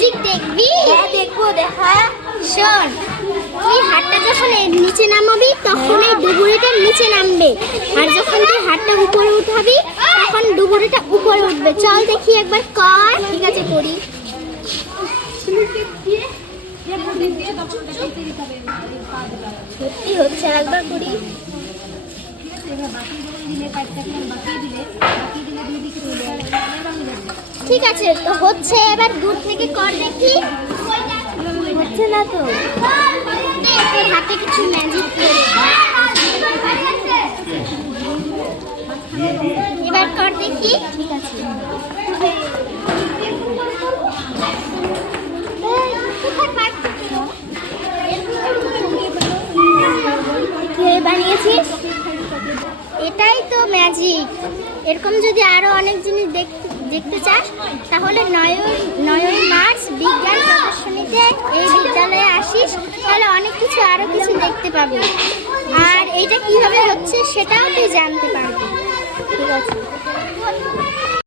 Magic দেখবি? হ্যাঁ দেখবো, দেখা। শোন, তুই হাতটা যখন নিচে নামাবি তখন এই ডুবুরিটা নিচে নামবে, আর যখন তুই হাতটা উপরে উঠাবি তখন ডুবুরিটা উপরে উঠবে। চল দেখি একবার কর। ঠিক আছে, করি। সত্যি হচ্ছে, একবার করি। ঠিক আছে, তো হচ্ছে, এবার দূর থেকে কর দেখি। হচ্ছে না তো। দে, তোর হাতে কিছু ম্যাজিক করে। এবার কর দেখি। ঠিক আছে। কে বানিয়েছিস? এটাই তো ম্যাজিক। এরকম যদি আরো অনেক জিনিস দেখতে চাস তাহলে 9ই মার্চ বিজ্ঞান প্রদর্শনীতে এই বিদ্যালয়ে আসিস, তাহলে অনেক কিছু আরো কিছু দেখতে পাবি, আর এইটা কিভাবে হচ্ছে সেটাও তুই জানতে পারবি। ঠিক আছে।